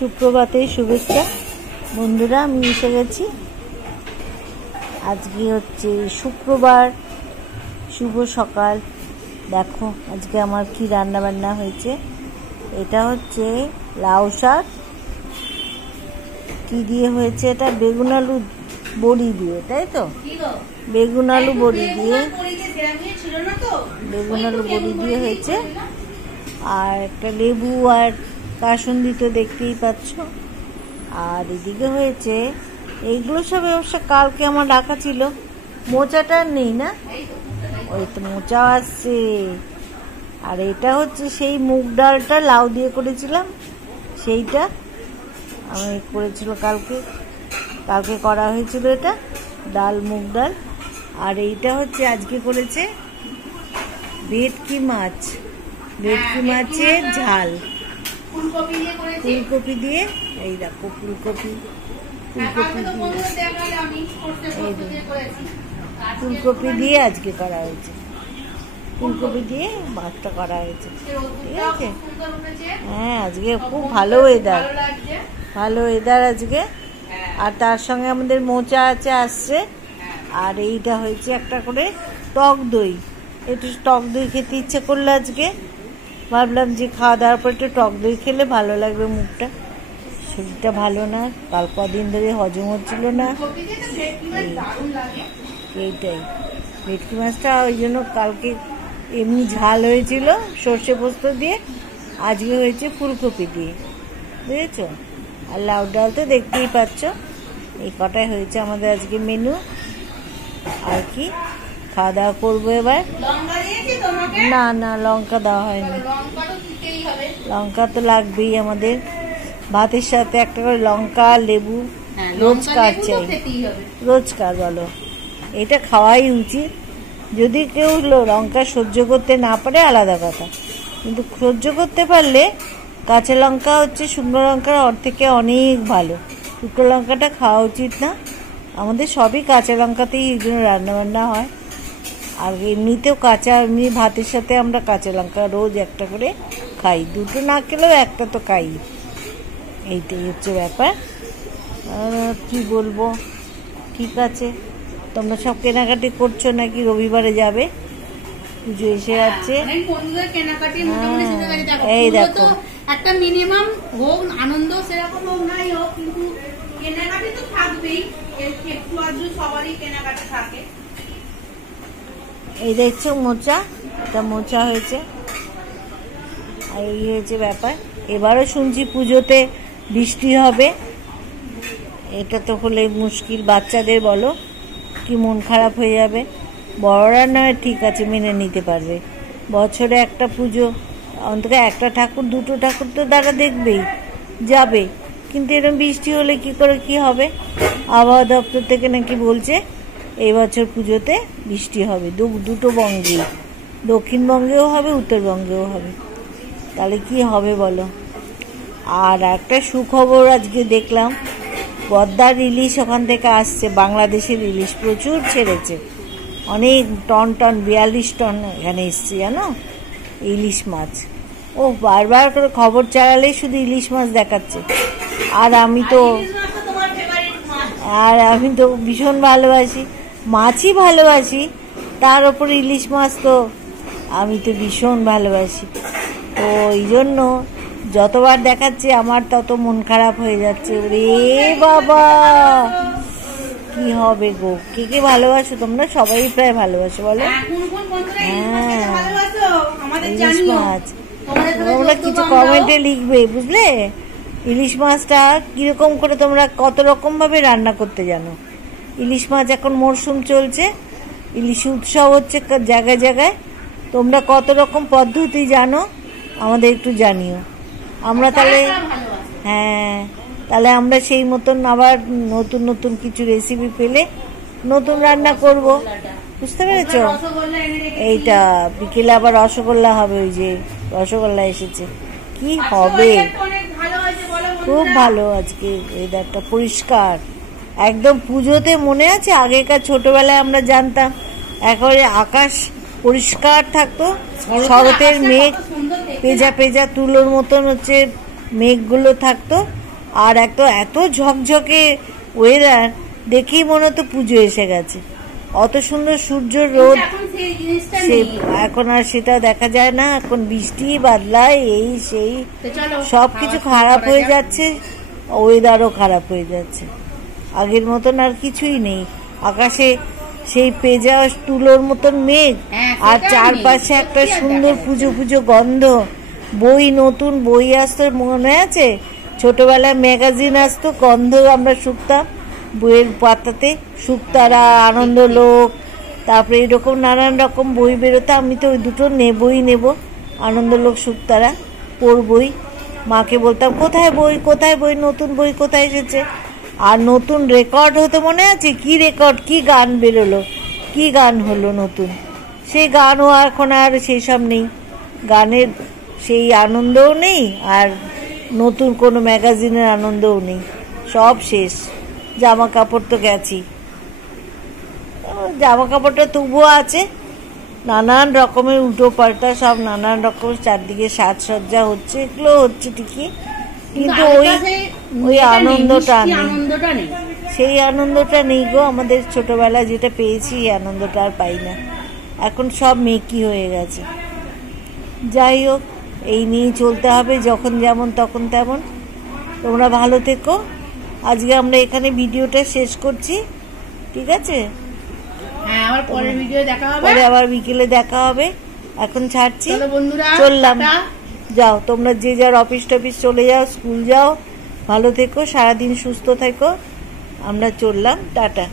সুপ্রভাতের শুভেচ্ছা বন্ধুরা। আমি এসে গেছি। আজকে হচ্ছে শুক্রবার, শুভ সকাল। দেখো আজকে আমার কি রান্না বান্না হয়েছে। এটা হচ্ছে লাউ শাক। কি দিয়ে হয়েছে এটা? বেগুন আলু বড়ি দিয়ে, তাই তো? বেগুন আলু বড়ি দিয়ে, বেগুন আলু বড়ি দিয়ে হয়েছে। আর একটা লেবু আর কাসুন্দি তো দেখতেই পাচ্ছ। আর এদিকে হয়েছে এইগুলো সব অবশ্য কালকে আমার রাখা ছিল। মোচাটা নেই না, ওই তো মোচা আসছে। আর এটা হচ্ছে সেই মুগ ডালটা লাউ দিয়ে করেছিলাম, সেইটা আমি করেছিল কালকে করা হয়েছিল এটা ডাল, মুগ ডাল। আর এইটা হচ্ছে আজকে করেছে ভেটকি মাছ, ভেটকি মাছের ঝাল ফুলকপি দিয়ে। এই দেখো ফুলকপি দিয়ে আজকে করা হয়েছে, ফুলকপি দিয়ে মাছটা করা হয়েছে। ঠিক আছে, হ্যাঁ আজকে খুব ভালো ওয়েদার আজকে। আর তার সঙ্গে আমাদের মোচা আসছে। আর এইটা হয়েছে একটা করে টক দই। একটু টক দই খেতে ইচ্ছে করলো আজকে। ভাবলাম যে খাওয়া দাওয়ার পর একটু টক দই খেলে ভালো লাগবে, মুখটা, শরীরটা ভালো না, কাল কদিন ধরে হজম হচ্ছিল না। এইটাই ভেটকি মাছটা ওই জন্য কালকে এমনি ঝাল হয়েছিল সর্ষে পোস্ত দিয়ে, আজকে হয়েছে ফুলকপি দিয়ে, বুঝেছো? আর লাউ ডাল তো দেখতেই পাচ্ছ। এই কটাই হয়েছে আমাদের আজকে মেনু। আর কি খাওয়া দাওয়া করবো এবার। না লঙ্কা দেওয়া হয়নি। লঙ্কা তো লাগবেই আমাদের ভাতের সাথে, একটা করে লঙ্কা লেবু রোজকার চাই, রোজকার বলো। এটা খাওয়াই উচিত। যদি কেউ লঙ্কা সহ্য করতে না পারে আলাদা কথা, কিন্তু সহ্য করতে পারলে কাঁচা লঙ্কা হচ্ছে শুকনো লঙ্কার থেকে অনেক ভালো। শুকনো লঙ্কাটা খাওয়া উচিত না আমাদের। সবই কাঁচা লঙ্কাতেই এই জন্য রান্নাবান্না হয়। আর এমনিতেও এমনি ভাতের সাথে আমরা কাঁচা লঙ্কা রোজ একটা করে খাই, দুটো না খেলেও একটা তো খাই। এইটাই হচ্ছে ব্যাপার। কি বলবো, ঠিক আছে। তোমরা সব কেনাকাটি করছো নাকি? রবিবারে যাবে, পুজো এসে যাচ্ছে। এই দেখো একটা মিনিমাম হোক, আনন্দ সেরকম হোক নাই হোক, কিন্তু কেনাকাটি তো থাকবেই। একটু আধটু সবারই কেনাকাটি থাকে। এই দেখছো মোচা, এটা মোচা হয়েছে। আর এই হয়েছে ব্যাপার। এবারও শুনছি পুজোতে বৃষ্টি হবে। এটা তো হলে মুশকিল। বাচ্চাদের বলো কি মন খারাপ হয়ে যাবে। বড়রা নয় ঠিক আছে, মেনে নিতে পারবে। বছরে একটা পুজো, অন্তত একটা ঠাকুর দুটো ঠাকুর তো তারা দেখবেই, যাবে। কিন্তু এরকম বৃষ্টি হলে কি করে কি হবে? আবহাওয়া দপ্তর থেকে নাকি বলছে এই বছর পুজোতে বৃষ্টি হবে দুটো বঙ্গে, দক্ষিণবঙ্গেও হবে, উত্তরবঙ্গেও হবে। তাহলে কি হবে বলো? আর একটা সুখবর আজকে দেখলাম, পদ্মার ইলিশ ওখান থেকে আসছে, বাংলাদেশের ইলিশ প্রচুর ছেড়েছে, অনেক টন 42 টন এখানে এসছে, জানো, ইলিশ মাছ। ও বারবার করে খবর চালালেই শুধু ইলিশ মাছ দেখাচ্ছে। আর আমি তো ভীষণ ভালোবাসি, মাছই ভালোবাসি, তার ওপর ইলিশ মাছ তো আমি তো ভীষণ ভালোবাসি। তো এই জন্য যতবার দেখাচ্ছে আমার তত মন খারাপ হয়ে যাচ্ছে। রে বাবা, কি হবে গো? কে ভালোবাসো তোমরা? সবাই প্রায় ভালোবাসো বলো। হ্যাঁ ইলিশ মাছ, তোমরা কিছু কমেন্টে লিখবে, বুঝলে? ইলিশ মাছটা কিরকম করে তোমরা কত রকম ভাবে রান্না করতে জানো। ইলিশ মাছ এখন মরশুম চলছে, ইলিশ উৎসব হচ্ছে জায়গায় জায়গায়। তোমরা কত রকম পদ্ধতি জানো আমাদের একটু জানিও। আমরা তাহলে আমরা সেই মতন আবার নতুন নতুন কিছু রেসিপি পেলে নতুন রান্না করব, বুঝতে পেরেছ? এইটা বিকেলে আবার রসগোল্লা হবে, ওই যে রসগোল্লা এসেছে, কি হবে? খুব ভালো আজকে ওয়েদারটা, পরিষ্কার একদম। পুজোতে মনে আছে আগেকার ছোটবেলায় আমরা জানতাম একেবারে আকাশ পরিষ্কার থাকতো, শরতের মেঘ পেজা পেজা তুলোর মতন হচ্ছে মেঘগুলো থাকতো, আর এত ঝকঝকে ওয়েদার, দেখেই মনে হতো পুজো এসে গেছে। অত সুন্দর সূর্য রোদ, এখন আর সেটা দেখা যায় না। এখন বৃষ্টি বাদলায়, এই সেই সবকিছু খারাপ হয়ে যাচ্ছে, ওয়েদারও খারাপ হয়ে যাচ্ছে। আগের মতন আর কিছুই নেই। আকাশে সেই পেঁজা তুলোর মতন মেঘ, আর চারপাশে একটা সুন্দর পুজো পুজো গন্ধ। বই, নতুন বই আসতো, মনে আছে? ছোটবেলায় ম্যাগাজিন আসতো, গন্ধ আমরা শুকতাম বইয়ের পাতাতে। শুকতারা, আনন্দলোক, তারপরে এরকম নানান রকম বই বেরোতো। আমি তো ওই দুটো নেব, আনন্দলোক, শুকতারা পড়বই। মাকে বলতাম কোথায় বই, নতুন বই কোথায় এসেছে। আর নতুন রেকর্ড হতো, মনে আছে? কি রেকর্ড, কি গান বেরোলো, কি গান হলো নতুন, সেই গানও এখন আর সেই সব নেই। গানের সেই আনন্দও নেই, আর নতুন কোনো ম্যাগাজিনের আনন্দও নেই, সব শেষ। জামা কাপড় তো গেছি, জামা কাপড়টা তবুও আছে, নানান রকমের উল্টো পাল্টা সব নানান রকম চারদিকে সাজসজ্জা হচ্ছে, এগুলো হচ্ছে ঠিকই, কিন্তু ওই আনন্দটা নেই, সেই আনন্দটা নেই গো। আমাদের ছোটবেলায় যেটা পেয়েছি এই আনন্দটা আর পাই না, এখন সব মেকি হয়ে গেছে। যাই হোক, এই নিয়ে চলতে হবে, যখন যেমন তখন তেমন। তোমরা ভালো থেকো। আজকে আমরা এখানে ভিডিওটা শেষ করছি, ঠিক আছে? পরে আবার বিকেলে দেখা হবে। এখন ছাড়ছি, চললাম। যাও তোমরা, যে যার অফিস টফিস চলে যাও, স্কুল যাও, ভালো থেকো, সারাদিন সুস্থ থেকো। আমরা চললাম, টাটা।